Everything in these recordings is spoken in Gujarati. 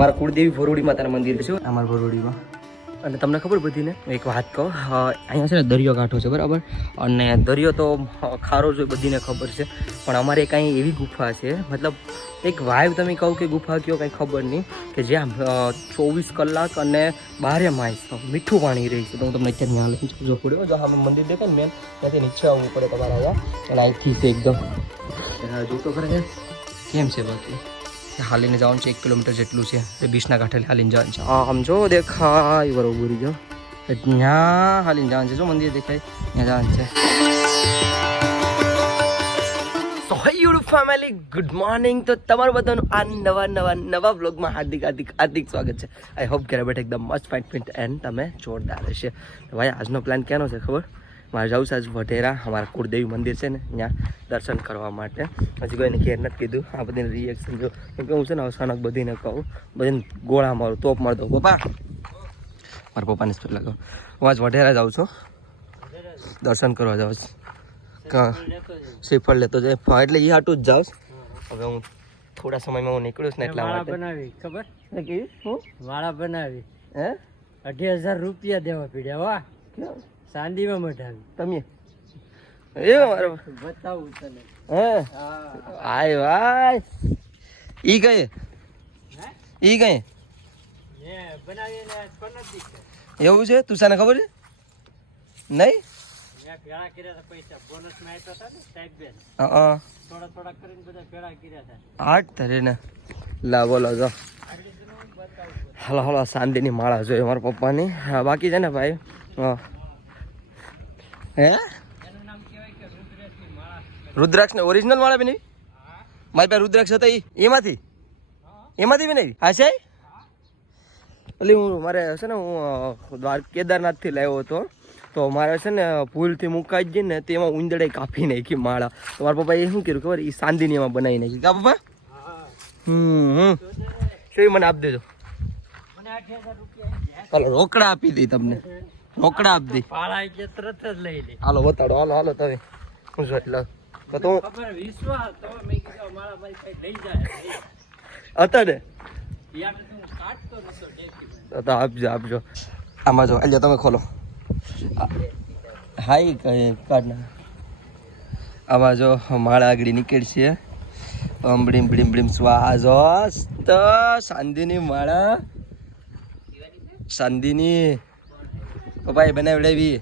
મારા કુળદેવી ભરોડી માતાના મંદિર છે અમારા ભરોડીમાં. અને તમને ખબર બધી ને એક વાત કહું, અહીંયા છે ને દરિયો કાંઠો છે બરાબર, અને દરિયો તો ખારો છે બધીને ખબર છે, પણ અમારે કાંઈ એવી ગુફા છે, મતલબ એક વાઇબ તમે કહો કે ગુફા કયો કાંઈ ખબર નહીં, કે જ્યાં 24 કલાક અને 12 માસ મીઠું પાણી રહે છે. તો હું તમને અત્યારે ત્યાં લઈને જો પડ્યો, જો આમાં મંદિર દેખાય ને મેન ત્યાંથી નીચે આવવું પડે તમારે અહીંયા, અને અહીંથી છે એકદમ જોતો ખરે કેમ છે. બાકી હાલીને જવાનું છે 1 કિલોમીટર જેટલું છે, એ બીચના કાંઠે હાલીને જવાનું છે. આમ જો દેખાય બરોબર જો ત્યાં હાલીને જવાનું છે, જો મંદિર દેખાય ત્યાં જવાનું છે. So you family, good morning. તો તમારું બધાનું આ નવા વ્લોગમાં હાર્દિક સ્વાગત છે. આઈ હોપ ઘરે બેઠે એકદમ મસ્ત ફિટ એન્ડ તમે જોરદાર રહેશે. ભાઈ આજનો પ્લાન ક્યાંનો છે ખબર? મારે જવું છે આજ વઢેરા, અમારા કુળદેવી મંદિર છે ને ત્યાં દર્શન કરવા માટે. હજી કોઈને ઘેર નથી કીધું, આ બધીને રિએક્શન જો કેમ કે હું છે ને અચાનક બધીને કહું, બધીને ગોળા મારું, તોપ મારી દઉં. પપ્પા મારા પપ્પાને સ્પીડ લગાવો. હું આજ વઢેરા જાઉં છું, દર્શન કરવા જાઉં છું. શ્રીફળ લેતો જાય એટલે એ હાટું જ જાઉં. હવે હું થોડા સમયમાં હું નીકળું ને એટલા માટે બનાવી ખબર કેવી હું વાળા બનાવી હે 2,000 રૂપિયા દેવા પડ્યા. વાહ, ચાંદીમાં મઢાવી તમે એ મારો બતાવું તને. હે આય ભાઈ ઈ ગયે બનાવીને એવું છે? તું સાને ખબર છે? નહીં ભેળા કર્યા હતા પૈસા, બોનસ માં આપ્યા હતા ને સાહેબ બેન, થોડા કરીને બધા ભેળા કર્યા હતા. આઠ ધરે ને લા બોલો જો હલો શાંતિની માળા જોઈએ મારા પપ્પાની. હા બાકી છે ને ભાઈ હે રુદ્રાક્ષ ને ઓરિજિનલ માળા બી નહીં? મારી પાસે રુદ્રાક્ષ હતા એમાંથી બી નહીં. હા છે એટલે હું મારે છે ને હું કેદારનાથથી લાવ્યો હતો, તો મારે છે ને ભૂલથી મુકાઈ જ ને તેમાં ઉંદડે કાપી નાખી માળા. તો મારા પપ્પાએ શું કર્યું ખબર? એ ચાંદીની એમાં બનાવી નાખી. કા પપ્પા? શું મને આપી દેજો. હાલો રોકડા આપી દઈ તમને, રોકડા આપી દઈ. તરત જ લઈ લે. હાલો બતાડો, હાલો તમે હું જોઈ લો તો વિશ્વાસ તો મેં કીધું મારા ભાઈ કઈ લઈ જાય હતા ને યાર તું કાઢતો નતો ટેકી તો આપજો. આમાં જો એટલે તમે ખોલો. હાઈ કઈ કાઢ ના. આમાં જો માળા આગળ નીકળશે. બ્લીમ બ્લીમ બ્લીમ સ્વાજો તો ચાંદીની માળા, ચાંદીની પપ્પાએ બનાવડાવી.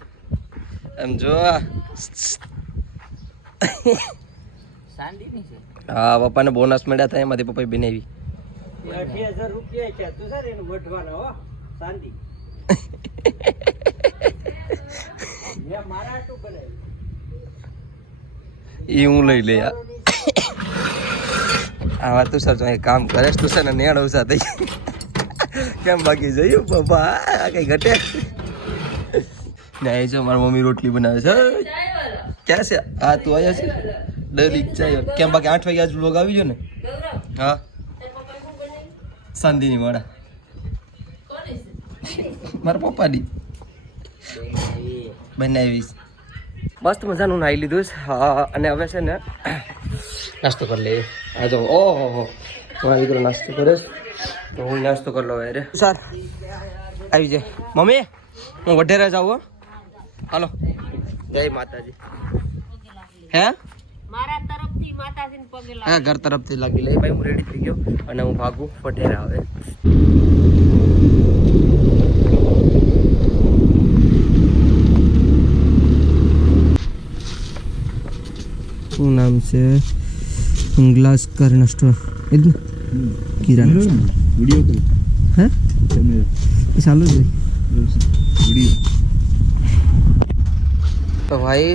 એમ જો ચાંદીની છે. હા પપ્પાને બોનસ મળ્યા થાય એમાંથી પપ્પાએ બનાવી. 2,000 રૂપિયા છે તું સર એનું વઢવાના હો ચાંદી. મે મારા શું બનાવી એ હું લઈ લે યાર. આવા તું સર એક કામ કરે તું છે ને નેડ ઉસા થઈ કેમ બાકી જયું પપ્પા કઈ ઘટે ને? જો મારી મમ્મી રોટલી બનાવે છે. ક્યાં છે? હા તું આવ્યા છે ડેલી ચાય કેમ? બાકી 8 વાગે આજ વ્લોગ આવી ગયો ને? હા ચાંદીની માળા મારા પપ્પાની બનાવીશ. મસ્ત મજાનું નાહી લીધું છે અને હવે છે ને નાસ્તો કરી લઈએ. આ જો ઓહો મારા દીકરો નાસ્તો કરે તો હું નાસ્તો કરી લો. અરે સર આવી જાય મમ્મી, હું વઢેરા જાઉં. હાલો જય માતાજી. હે મારા તરફથી માતાજીને પગે લાગ. હા ઘર તરફથી લાગી લે ભાઈ. હું રેડી થઈ ગયો અને હું ભાગું વઢેરા. હવે શું નામ છે? ગ્લાસ કરના સ્ટોર એટલે કિરાના વિડિયો હે ચાલુ જ વિડિયો. તો ભાઈ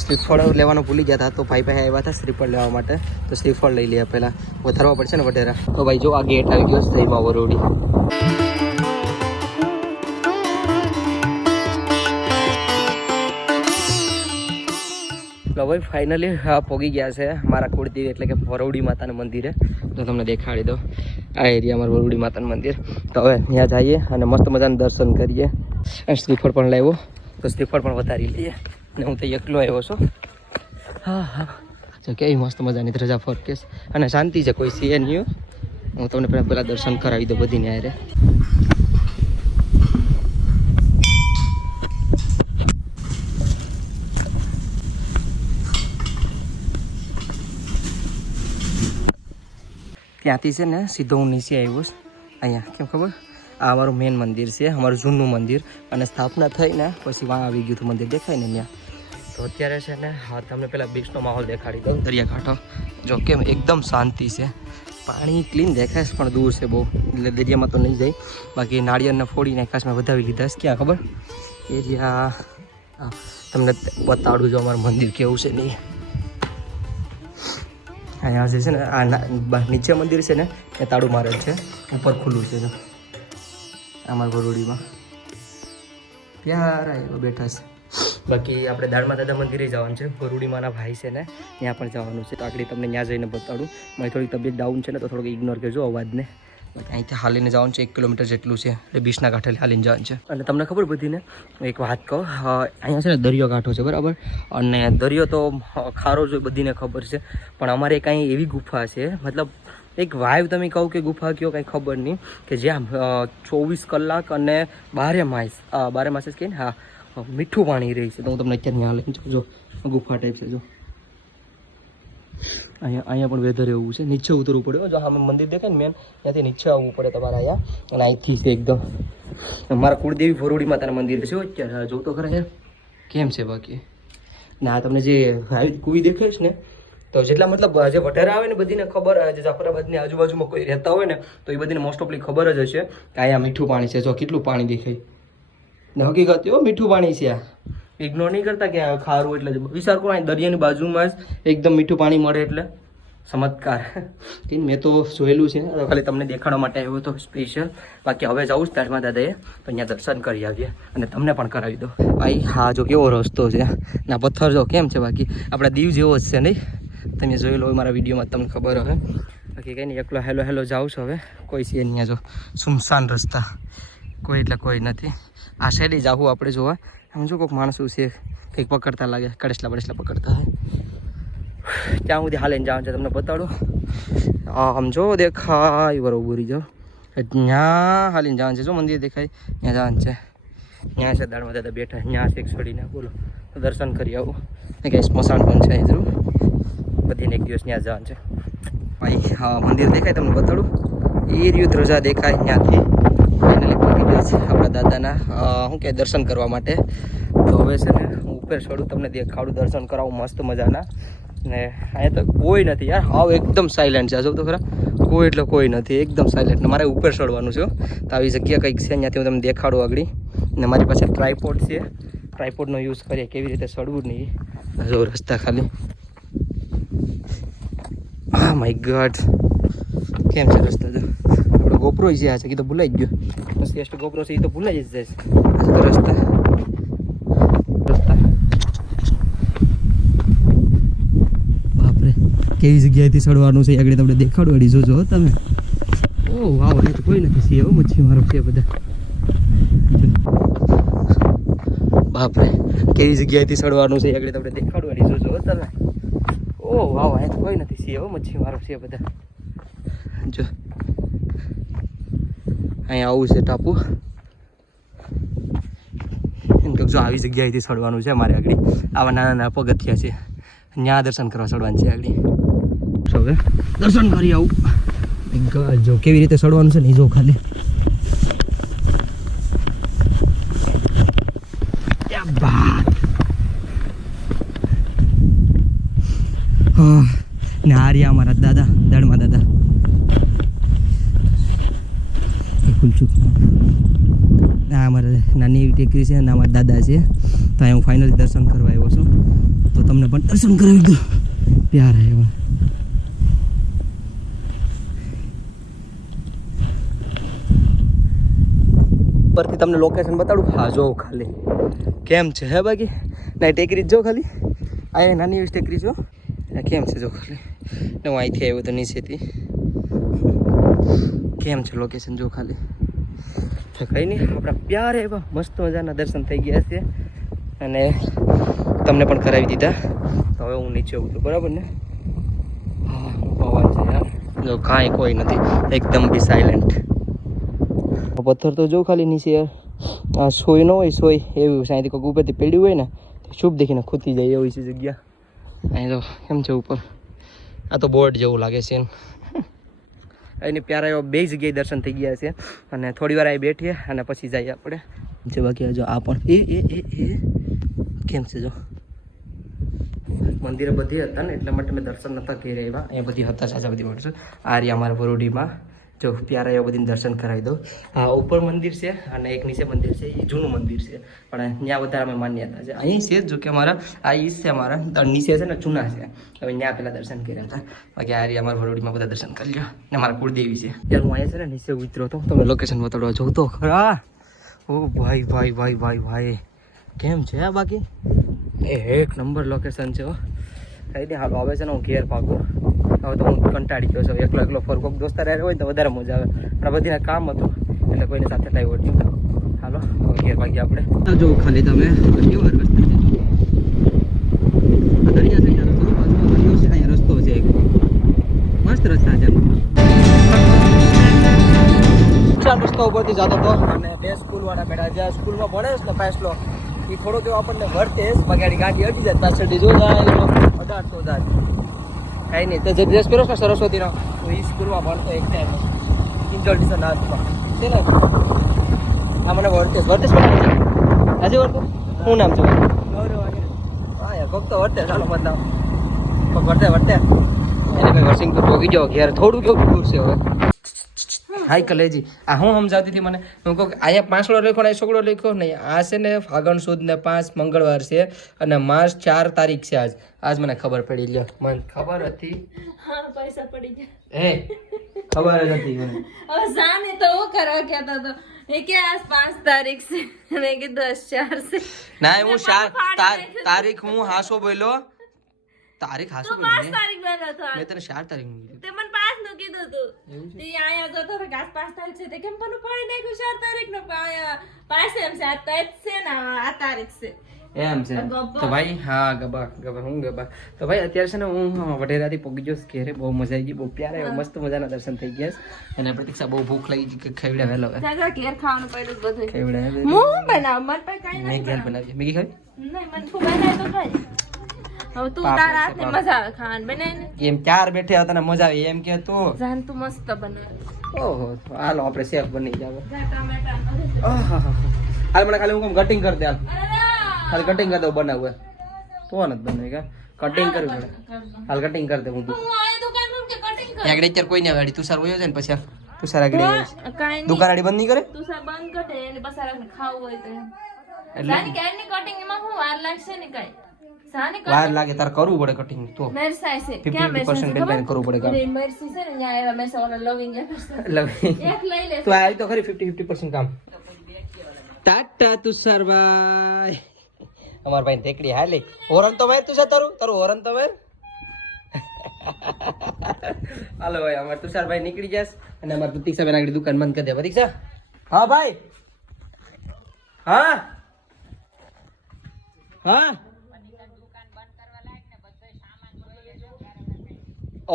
શ્રીફળ લેવાનું ભૂલી ગયા હતા, તો ભાઈ પાસે આવ્યા હતા શ્રીફળ લેવા માટે. તો શ્રીફળ લઈ લે પહેલાં, વધારવા પડશે ને વઢેરા. તો ભાઈ જો આ ગેટ આવી ગયો છે એમાં વરોડી. તો ભાઈ ફાઇનલી પહોંચી ગયા છે મારા કુળદેવી એટલે કે વરોડી માતાના મંદિરે. તો તમને દેખાડી દો આ એરિયા મારું વરોડી માતાનું મંદિર. તો હવે ત્યાં જઈએ અને મસ્ત મજાનું દર્શન કરીએ. શ્રીફળ પણ લાવ્યો તો શ્રીફળ પણ વધારી લઈએ. અને હું તો એકલો આવ્યો છું. હા કેવી મસ્ત મજાની ધજા ફરકેશ અને શાંતિ છે, કોઈ છે નહીં. હું તમને પહેલાં દર્શન કરાવી દઉં બધીને યારે. ત્યાંથી છે ને સીધો હું નીચે આવ્યો છું અહીંયા. કેમ ખબર? આ અમારું મેન મંદિર છે, અમારું જૂનું મંદિર, અને સ્થાપના થઈને પછી વાં આવી ગયું હતું મંદિર, દેખાય ને ત્યાં. તો અત્યારે છે ને હા તમને પહેલાં બીચનો માહોલ દેખાડી દઉં. દરિયાકાંઠો જો કેમ એકદમ શાંતિ છે, પાણી ક્લીન દેખાય છે પણ દૂર છે બહુ, એટલે દરિયામાં તો નહીં જાય. બાકી નાળિયેરને ફોડીને આકાશમાં વધાવી લીધા છે. ક્યાં ખબર? એરિયા હા તમને બતાડું જો અમારું મંદિર કેવું છે નહીં. અહીંયા જે છે ને આ નીચે મંદિર છે ને એ તાળું મારેલ છે, ઉપર ખુલ્લું છે. જો અમારા ભરોડીમાં પ્યારા એવા બેઠા છે. બાકી આપણે દાળમાં દાદા મંદિરે જવાનું છે, ભરોડીમાંના ભાઈ છે ને ત્યાં પણ જવાનું છે. તો આગળ તમને ત્યાં જઈને બતાડું. મારી થોડી તબિયત ડાઉન છે ને તો થોડુંક ઇગ્નોર કરજો અવાજને. બાકી અહીંથી હાલીને જવાનું છે, 1 કિલોમીટર જેટલું છે, એટલે બીચના કાંઠે હાલીને જવાનું છે. અને તમને ખબર બધીને એક વાત કહું, અહીંયા છે ને દરિયો કાંઠો છે બરાબર, અને દરિયો તો ખારો જ બધીને ખબર છે, પણ અમારે કાંઈ એવી ગુફા છે, મતલબ એક વાઇવ તમે કહો કે ગુફા કયો કાંઈ ખબર નહીં, કે જ્યાં 24 કલાક અને 12 માસ જ કહે ને, હા મીઠું પાણી રહી છે. તો હું તમને અત્યારે ત્યાં લઈને જો ગુફા ટાઈપ છે. જો અહીંયા પણ વેધર એવું છે, નીચે ઉતરવું પડે. જો આમાં મંદિર દેખાય ને મેન, ત્યાંથી નીચે આવવું પડે તમારે અહીંયા. અને અહીંથી છે એકદમ મારા કુળદેવી ભરોડી માતાના મંદિર છે અત્યારે જો તો ખરા કેમ છે. બાકી ને આ તમને જે આવી કુવી દેખાય છે ને, તો જેટલા મતલબ જે વઢેરા આવે ને બધીને ખબર, જે જાફરાબાદની આજુબાજુમાં કોઈ રહેતા હોય ને તો એ બધીને મોસ્ટ ઓફલી ખબર જ હશે કે અહીંયા મીઠું પાણી છે. જો કેટલું પાણી દેખાય ને, હકીકત એવો મીઠું પાણી છે. આ ઇગ્નોર નહીં કરતા કે આ ખારું, એટલે વિચાર કરો દરિયાની બાજુમાં જ એકદમ મીઠું પાણી મળે એટલે ચમત્કાર. મેં તો જોયેલું છે, ખાલી તમને દેખાડવા માટે આવ્યો હતો સ્પેશિયલ. બાકી હવે જાઉં દાળમાં દાદાએ તો અહીંયા દર્શન કરી આવીએ અને તમને પણ કરાવી દો. ભાઈ હા જો કેવો રસ્તો છે ના, પથ્થર જો કેમ છે. બાકી આપણા દીવ જેવો જ છે નહીં, તમે જોયેલો હોય મારા વિડીયોમાં, તમને ખબર હવે. બાકી કંઈ નહીં, એકલો હેલો જાઉં છું હવે. કોઈ છે અહીંયા જો સુમસાન રસ્તા, કોઈ એટલે કોઈ નથી. આ સાઈડે જાવું આપણે જોવા. આમ જો કોઈક માણસો છે કંઈક પકડતા લાગે, કડેસલા બડેસલા પકડતા હોય. ત્યાં સુધી હાલીને જવાનું છે, તમને બતાડું. આમ જો દેખાય બરોબર જાઓ, ત્યાં હાલીને જવાનું છે. જો મંદિર દેખાય ત્યાં જવાનું છે. ત્યાં છે દાળમાં દાદા બેઠા, ત્યાં છે એક છોડીને બોલો દર્શન કરી આવું. કંઈ સ્મશાન પણ છે અહીં જરૂર, બધીને એક દિવસ ત્યાં જવાનું છે. ભાઈ હા મંદિર દેખાય તમને બતાડું, એ રહ્યું ધ્વજા દેખાય ત્યાંથી. ફાઇનલી પહોંચી ગયા છે આપણા દાદાના શું કહે દર્શન કરવા માટે. તો હવે છે ને હું ઉપર છોડું, તમને દેખાડું, દર્શન કરાવું મસ્ત મજાના. ને અહીંયા તો કોઈ નથી યાર, હાવ એકદમ સાયલેન્ટ છે. જો તો ખરા કોઈ એટલે કોઈ નથી, એકદમ સાયલેન્ટ. ને મારે ઉપર ચડવાનું છે. તો આવી જગ્યા કંઈક છે, ત્યાંથી હું તમને દેખાડું આગળ. ને મારી પાસે ટ્રાયપોડ છે, ટ્રાયપોડનો યુઝ કરીએ કેવી રીતે ચડવું નહીં. જો રસ્તા ખાલી, હા માય ગોડ કેમ છે રસ્તા. જો આપણો ગોપરો છે, આ છે કે તો ભૂલાઈ જ ગયો. બસ ગોપરો છે એ તો ભૂલાઈ જ જાય છે. રસ્તા બાપરે કેવી જગ્યાએથી ચડવાનું છે આગળ તમને દેખાડું. અડી જોજો તમે. ઓ વાવ, અહીં તો કોઈ નથી. છે એવો મચ્છી મારો છે બધા. બાપરે કેવી જગ્યાએથી ચડવાનું છે આગળ તમને દેખાડું. અડી જોજો તમે. ઓ વાવ, અહીં તો કોઈ નથી. છે એવો મચ્છી મારો છે બધા. જો અહીંયા આવું છે ટાપુ. એમ કે જો આવી જગ્યાએથી ચડવાનું છે મારે આગળ. આવા નાના નાના પગથિયા છે, ત્યાં દર્શન કરવા ચડવાનું છે આગળ. હવે દર્શન કરી આવું. જો કેવી રીતે ચડવાનું છે ને જો ખાલી. હા ને આ રહ્યા અમારા દાદા, દાળમાં દાદા. આ અમારા નાની ટેકરી છે અને અમારા દાદા છે. તો અહીં હું ફાઇનલી દર્શન કરવા આવ્યો છું, તો તમને પણ દર્શન કરાવી દો. પ્યારા એવા પરથી તમને લોકેશન બતાડું. હા જો ખાલી કેમ છે હે. બાકી ના ટેકરી જો ખાલી, આ નાની એવી ટેકરી જો કેમ છે જો ખાલી. ને હું અહીંથી આવ્યો તો નીચેથી. કેમ છે લોકેશન જો ખાલી. કંઈ નહીં, આપણા પ્યારે એવા મસ્ત મજાના દર્શન થઈ ગયા છે અને તમને પણ કરાવી દીધા. તો હવે હું નીચે ઉતરું, બરાબર ને. હા પવન છે યાર, જો કાંઈ કોઈ નથી, એકદમ બી સાયલેન્ટ. પથ્થર તો જો ખાલી નીચે આ સોય ન હોય, સોય એવી સાંઈથી કોઈક ઉપરથી પડ્યું હોય ને શુભ દેખીને ખૂતી જાય એવી છે જગ્યા. અહીં તો કેમ છે ઉપર, આ તો બોર્ડ જેવું લાગે છે. એને પ્યારા એવા બે જગ્યાએ દર્શન થઈ ગયા છે અને થોડી વાર અહીં બેઠીએ અને પછી જઈએ આપણે. જે બાકી જો આ પણ એ કેમ છે, જો મંદિરે બધી હતા ને એટલા માટે મેં દર્શન નહોતા કરી રહ્યા. અહીંયા બધી હતા સાચા બધી મળશે. આ રહ્યા અમારા વરોડીમાં જો પ્યારા એવા બધીને દર્શન કરાવી દઉં. આ ઉપર મંદિર છે અને એક નીચે મંદિર છે, એ જૂનું મંદિર છે પણ ત્યાં વધારે અમે માન્યતા છે. અહીં છે જો કે અમારા આ ઈજ છે, અમારા નીચે છે ને ચૂના છે, હવે ત્યાં પહેલાં દર્શન કર્યા હતા. બાકી આ રહ્યા અમારા વરોડીમાં બધા દર્શન કરી લ્યો ને અમારા કુળદેવી છે. ત્યારે હું અહીંયા છે ને નીચે ઉતરો હતો, તમે લોકેશન બતાડવા જોઉં તો ખરા. ઓ ભાઈ ભાઈ ભાઈ ભાઈ ભાઈ કેમ છે આ, બાકી એક નંબર લોકેશન છે. કઈ દે હાલો આવે છે ને હું ઘેર પાકું. હવે તો હું કંટાળી ગયો છું, એકલો ફર કોઈક દોસ્તાર હોય ને તો વધારે મજા આવે, પણ બધીને કામ હતું એટલે કોઈને સાથે લાવી વળ્યું. હાલો ઘેર પાકી આપણે. જો ખાલી તમે કેવો રસ્તો છે, અહીંયા રસ્તો છે એક મસ્ત રસ્તા છે. રસ્તો ઉપરથી જતો હતો અને બે સ્કૂલવાળા બેઠા જ્યાં સ્કૂલમાં ભણે છે ને ફેસલો એ થોડોક એવો આપણને વર્તે બગાડી ગાડી અડી જાય પાછળથી જો જાય 18,000 કાંઈ નહીં. તો જે ડ્રેસ પહેરો ને સરસ્વતીનો તો એ સ્કૂલમાં ભણતો એક ટાઈમ ઇન્ટ્રોડ્યુશન હાથમાં છે ને આ મને વર્તેશ પણ આજે વર્તો શું નામ છે? હા યાર કોક તો વર્તે ચાલો બદલાવ કોક વર્તે એને કંઈ વર્સિંગ પહોંચી જાઓ ઘેર થોડું કેવું દૂર છે હવે. હાઈ કલેજી આ હું સમજાવતી હતી મને, હું કહું અહીંયા 5 લખ્યો ને છોકરો લખ્યો નહીં. આ છે ને ફાગણ સુદ ને 5 મંગળવાર છે અને માર્ચ 4 તારીખ છે આજ મને ખબર પડી. લ્યો મને ખબર હતી, હા પૈસા પડી ગયા. હે ખબર જ હતી મને. હવે સામે તો હું કરવા કહેતા તો એ કે આજ 5 તારીખ છે, મેં કીધું 4 છે. ના હું તારીખ હું હાસો બોલ્યો, તારીખ હાસો તો 5 તારીખ બન્યો હતો. મેં તને 4 તારીખ કીધું, તે મને 5 નું કીધું તું. તે આયા જતો તો કે આજ 5 તારીખ છે, તે કેમ પણ પાડી નાખ્યું 4 તારીખ નો? આયા 5 એમ છે, આ તારીખ છે ને આ તારીખ છે એમ છે. તો ભાઈ હા ગબા હું ગબા. તો ભાઈ અત્યારે છે ને હું વઢેરાથી પહોંચી ગયો ઘેરે. બહુ મજા આવી ગઈ, બહુ પ્યારા એવા મસ્ત મજાના દર્શન થઈ ગયા અને પ્રતીક્ષા બહુ ભૂખ લાગી ગઈ કે ખવડે વહેલો હવે જાજા ઘેર ખાવાનું પડ્યું બધું. ખવડે હું બનાવ મર પર કાઈ મેં નથી ઘેર બનાવી. મેગી ખાવી નહીં, મને તું બનાય તો ખાઈ. હવે તું તારા હાથે મજા આવે ખાવાનું બનાય ને. એમ ચાર બેઠે હતા ને મજા આવી એમ કે તું. જાન તું મસ્ત બનાવે. ઓહો હાલો આપણે શેફ બની જાવ. જા ટમેટા હાલ મને ખાલી હું કટિંગ કરી દે, હાલ અરે ખાલી કટિંગ કરી દઉં બનાવું તો નથી બનાવી કે કટિંગ કરવી પડે. હાલ કટિંગ કરી દે હું હું આયા દુકાન પર કે કટિંગ કર. આગળ અત્યારે કોઈ નહીં ગાડી તુષાર વયો જાય ને પછી તુષાર આગળ કાઈ નહીં. દુકાન આડી બંધ નહીં કરે તું સા બંધ કર દે એને બસારાને ખાવું હોય તો. એટલે જાની કેરની કટિંગ એમાં હું વાર લાગશે ને કાઈ. સાની વાર લાગે તારે કરવું પડે કટિંગ તો મેરસાઈ છે. ક્યાં 50% મેરસાઈ છે બેન કરવું પડે કામ. ખબર? મેરસી છે ને ન્યા એવા મેરસા વાળા લવિંગ એક લઈ લે. તો આ તો ખરી 50% કામ. ટાટા તુષારભાઈ અમાર ભાઈ તેકડી હાલી ઓરન તો મેર તુષાર તારું ઓરન તો મેર. હાલો ભાઈ અમાર તુષારભાઈ નીકળી જશે અને અમાર પ્રતીક્ષા બેન આગળ દુકાન બંધ કરી દે. પ્રતીક્ષા હા ભાઈ હા હા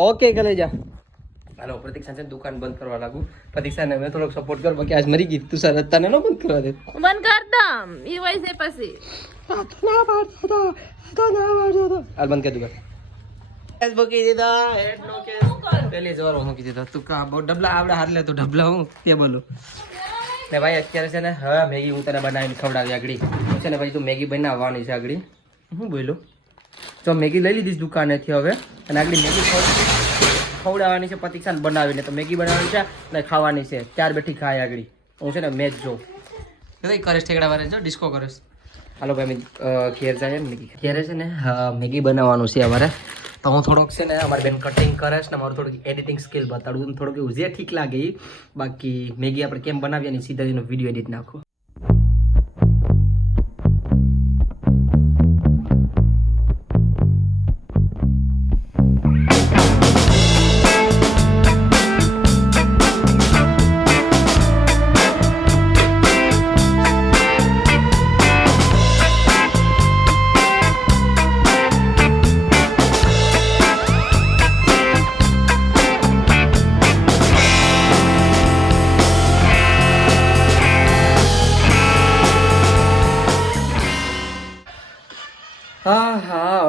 ઓકે કરે જા. હાલો પ્રતીક્ષા છે દુકાન બંધ કરવા લાગુ. પ્રતીક્ષાને મેં થોડોક સપોર્ટ કર બાકી આજ મરી ગઈ. તુષાર અત્યારે નો બંધ કરવા દે. બંધ કર દમ ઈ હોય છે પછી. હાલ બંધ કરી દુકાન. કેસ મૂકી દીધા હેડ નો કેસ પેલી જ વાર મૂકી દીધો. તું કા બહુ ડબલા આવડે હાથ લે તો ડબલા હું તે બોલું ને ભાઈ. અત્યારે છે ને હવે મેગી હું તને બનાવીને ખવડાવી આગળ છે ને ભાઈ. તું મેગી બનાવવાની છે આગળ. હું બોલ્યો જો મેગી લઈ લીધીશ દુકાનેથી હવે અને આગળ મેગી ખવડાવવાની છે પ્રતીક્ષાને બનાવીને. તો મેગી બનાવવાની છે અને ખાવાની છે. 4 બેઠી ખાય આગળ. હું છે ને મેચ જો કરેશ ઠેકડા વારે જો ડિસ્કો કરેશ. હાલો ભાઈ અમે ઘેર જાય મેગી ઘેરે છે ને મેગી બનાવવાનું છે અમારે. તો હું થોડોક છે ને અમારી બેન કટિંગ કરે છે ને મારું થોડુંક એડિટિંગ સ્કિલ બતાડું થોડુંક એવું જે ઠીક લાગે એ. બાકી મેગી આપણે કેમ બનાવીએ ને સીધા એનો વિડીયો એડિટ નાખો.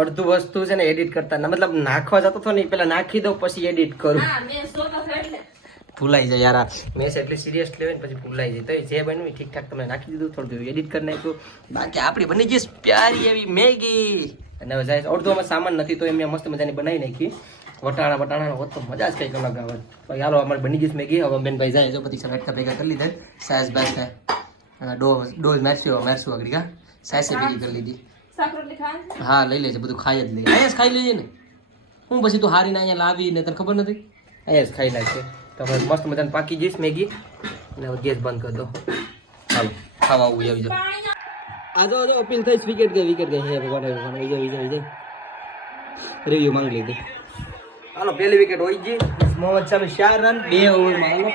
અડધું વસ્તુ છે ને એડિટ કરતા મતલબ નાખવા જતો હતો ને પેલા નાખી દઉં પછી એડિટ કરું. હા મેં સોતો છે એટલે ભૂલાઈ જાય યાર મેં એટલી સિરિયસ લેવાય ને પછી ભૂલાઈ જાય તો જે બન્યું એ ઠીકઠાક તમે નાખી દીધું થોડું એડિટ કરી નાખ્યું બાકી આપણી બની જઈશ પ્યારી એવી મેગી અને હવે જાય અડધોમાં સામાન નથી તો એમને મસ્ત મજાની બનાવી નાખી વટાણા હોત તો મજા જ કંઈક અલગ આવત તો હાલો અમારે બની ગઈશ મેગી હવે બેનભાઈ જાય જો પછી સલાડકા ભેગા કરી લીધા સાસ બાસ ડોઝ મારશું આગળ કા સાસે ભેગી કરી લીધી સાકરોટલી ખાય હા લઈ લેજે બધું ખાઈ જ લઈએ અહીંયા જ ખાઈ લઈએ ને હું પછી તું હારીને અહીંયા લાવીને તને ખબર નથી અહીંયા જ ખાઈ નાખશે તો હવે મસ્ત મજાને પાકી જઈશ મેગી અને હવે ગેસ બંધ કરી દો ચાલો ખાવા આવું આવી જાઓ આજો અપીલ થઈ વિકેટ ગઈ હે ભગવાન વિજય રિવ્યુ માંગી લીધી હાલો પહેલી વિકેટ હોય ગઈ મોહમ્મદ શામી 4 રન 2 ઓવરમાં હાલો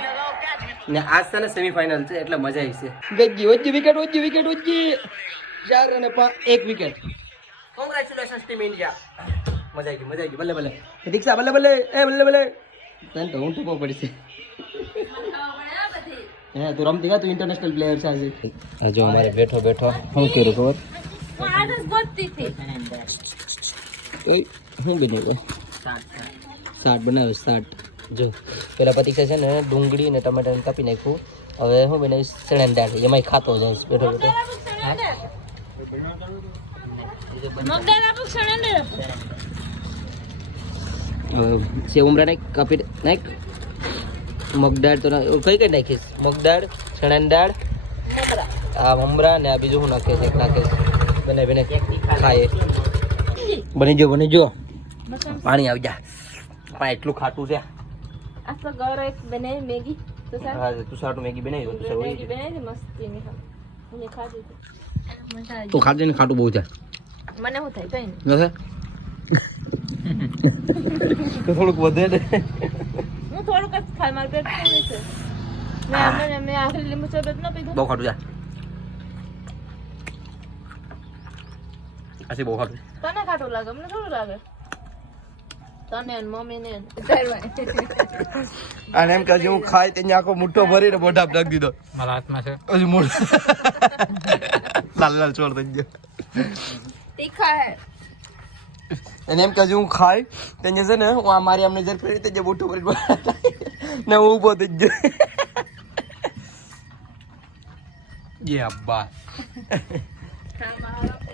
ને આજ છે ને સેમીફાઇનલ છે એટલે મજા આવી છે વચ્ચી wicket 4 run 1 wicket congratulations team India મજા આવી ગઈ બલ્લે દીક્ષા બલ્લે તને તો હું ટૂંકો પડશે હે તું રમતી તું ઇન્ટરનેશનલ પ્લેયર છે આજે આ જો અમારે બેઠો શું કર્યું ખબર હું આજ જ ગોતતી હતી એ શું બનાવ્યું શાક બનાવે શાક જો પેલા પતિક્ષા છે ને ડુંગળી ને ટમાટાને કાપી નાખ્યું હવે હું બનાવીશ ચણાની દાળ એમાંય ખાતો જાઉં બેઠો મગદાળ આપો સણંદર સેવ ઉમરા નાખ કાપી નાખ મગદાળ તો કઈ નાખીશ મગદાળ ચણાની દાળ આ મમરા ને આ બીજું હું નાખીશ બને ખાય બની જો પાણી આવી જા પણ એટલું ખાટું છે આ તો ગૌરવ એક બનાવી મેગી તો હા તું સાટું મેગી બનાવી દો મેગી બનાવી મસ્તી ની હું ખાધી મજા આવી તો ખાધી ને ખાટું બહુ છે મને શું થાય કઈ નથી તો થોડુંક વધે ને હું થોડુંક જ ખાઈ મારું પેટ ફૂલ છે મેં આખરી લીંબુ શરબત ન પીધું બહુ ખાટું છે આથી બહુ ખાટું તને ખાટું લાગે મને થોડું લાગે તને અને મમ્મી ને અને એમ કે હું ખાય તેને આખો મુઠ્ઠો ભરીને મોઢા નાખી દીધો મારા હાથમાં છે હજી મોઢ લાલ ચોર થઈ ગયો તીખા હે અને એમ કે હું ખાય તેને છે ને હું આ મારી આમને જર કરી તે જે મોઢું ભરી ને હું ઊભો થઈ ગયો ये अब्बा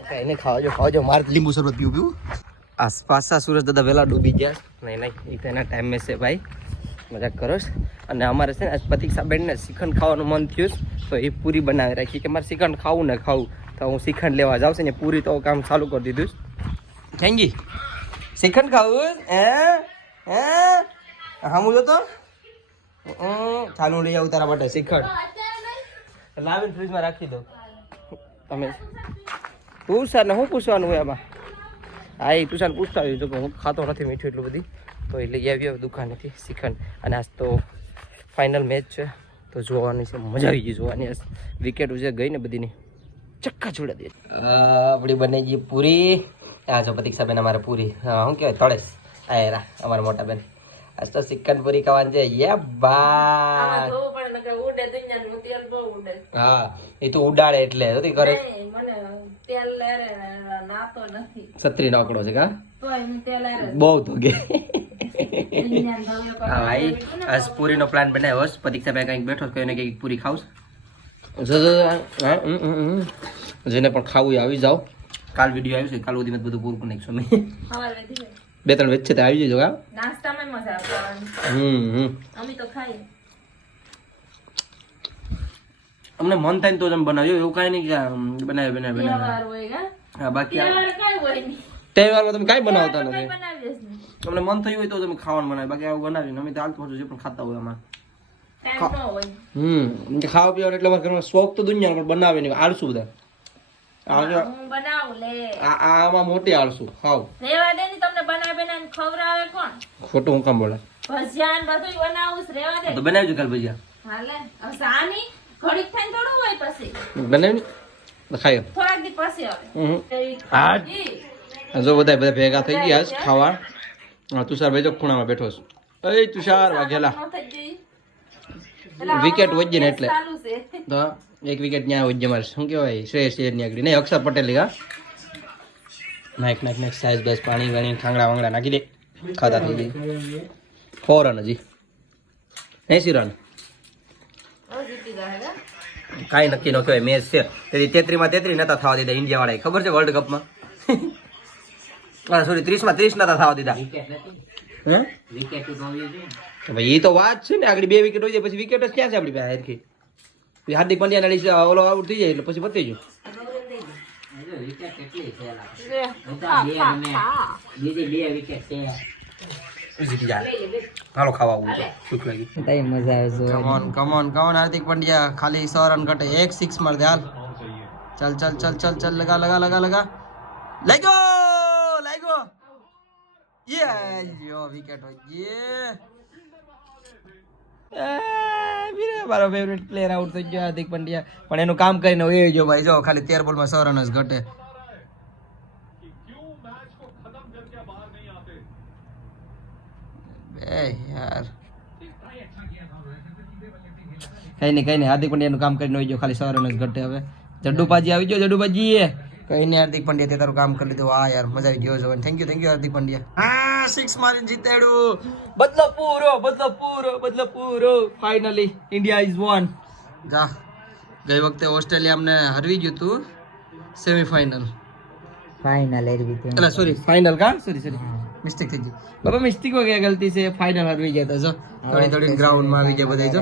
કઈ નહીં ખાવજો મારે લીંબુ શરબત પીવું આસપાસ સૂરજ દાદા વહેલા ડૂબી ગયા નહીં એ તો એના ટાઈમ છે ભાઈ મજાક કરો અને અમારે છે ને પ્રતિક્ષા બેનને શ્રીખંડ ખાવાનું મન થયું તો એ પૂરી બનાવી રાખી કે મારે શ્રીખંડ ખાવું ને ખાવું તો હું શ્રીખંડ લેવા જાઉં છું ને પૂરી તો કામ ચાલુ કરી દીધું થેન્કી શ્રીખંડ ખાવું હે હું જોતો ચાલુ લઈ આવું તારા માટે શ્રીખંડ લાવીને ફ્રીજમાં રાખી દો તમે તુષાર ને શું પૂછવાનું હોય આમાં હા એ તુષાર પૂછતા આવ્યું જો કે હું ખાતો નથી મીઠું એટલું બધી તો એ લઈ આવ્યો દુકાનેથી શ્રીખંડ અને આજ તો ફાઇનલ મેચ છે તો જોવાની છે મજા આવી ગઈ જોવાની વિકેટ છે ગઈ ને બધીની ચક્કા છોડા દે આપણી બને ગઈ પૂરી આ જો પ્રતિક્ષાબેન અમારે પૂરી શું કહેવાય તળેસ આ અમારા મોટા બેન આજ તો શ્રીખંડ પૂરી ખાવાની છે યે બા હા એ તો ઉડાડે એટલે નથી કરે સત્રી નો આંકડો છે કા બહુ તો ગે હા ભાઈ આજ પૂરી નો પ્લાન બનાવ્યો છે પ્રતિક્ષા ભાઈ કઈક બેઠો કઈ ને કઈક પૂરી ખાવશ જેને પણ ખાવું આવી જાઓ કાલ વિડીયો આવ્યું છે કાલ સુધી બધું પૂરું કરી નાખશું મેં 2-3 વચ્ચે આવી જજો કા નાસ્તામાં મજા આવે અમે તો ખાઈએ અમને મન થાય તો જ અમે બનાવ્યો એવું કાંઈ નહીં કે બનાવે હા બાકી તહેવારમાં તમે કાંઈ બનાવતા નથી અમને મન થયું હોય તો તમે ખાવાનું બનાવે બાકી આવું બનાવીને અમે તો હાલતું જે પણ ખાતા હોય એમાં ખાવા પીવાનું એટલે અમારા ઘરમાં શોખ તો દુનિયા પણ બનાવે નહીં આળસુ બધા આમાં મોટી આળસુ ખાવ ખોટું હું કામ બોલે તો બનાવજો કાલ ભજીયા બનાવી ખાયો જો બધા ભેગા થઈ ગયા ખાવા તુષાર ભાઈ તો ખૂણામાં બેઠો છે એ તુષાર વાઘેલા વિકેટ વજ્જી ને એટલે તો એક વિકેટ ન્યા વજ્જે મારે શું કહેવાય શ્રેયસ ની આગળ નહીં અક્ષર પટેલ હા નાખ સાઈઝ બેસ પાણી ગણી ખાંગડા વાંગડા નાખી દે ખાતા થઈ જાય 4 રન હજી 80 રન કાંઈ નક્કી ન કહેવાય મેચ છે તેથી 33 માં 33 નતા થવા દીધા ઇન્ડિયા વાળાએ ખબર છે વર્લ્ડ કપમાં સોરી 30 માં 30 નતા થવા દીધા ભાઈ એ તો વાત છે ને આગળ 2 વિકેટ હોય જાય પછી વિકેટ જ ક્યાં છે આપણી પાસે હરખી હાર્દિક પંડ્યા ઓલો આઉટ થઈ જાય એટલે પછી પતી ગયું હાલો ખાવા આવું સુખ લાગી મજા આવે કમોન હાર્દિક પંડ્યા ખાલી 100 રન ઘટે 1 6 માર દે હાલ ચલ લગા લાગ્યો યો વિકેટ હોય મારો ફેવરેટ પ્લેયર આઉટ થઈ ગયો હાર્દિક પંડ્યા પણ એનું કામ કરીને એ જો ભાઈ જો ખાલી 13 બોલમાં 100 રન જ ઘટે યાર કઈ નહીં હાર્દિક પંડ્યાનું કામ કરીને હોય જો ખાલી 100 રન જ ઘટે હવે જડ્ડુપાજી આવી ગયો જડ્ડુપાજી કઈ નહીં હાર્દિક પંડ્યા તે તારું કામ કરી લીધું હા યાર મજા આવી ગયો છે થેન્ક યુ હાર્દિક પંડ્યા હા 6 મારીને જીતાડ્યું બદલો પૂરો ફાઇનલી ઇન્ડિયા ઇઝ વન જા ગઈ વખતે ઓસ્ટ્રેલિયા અમને હરવી ગયું હતું સેમીફાઇનલ સોરી फाइनल का सॉरी मिस्टेक થઈ ગઈ બાબા મિસ્ટેક હો ગયા ગલતી से फाइनल હરવી ગયા તો જો થોડી ગ્રાઉન્ડ માં આવી ગયા બધા જો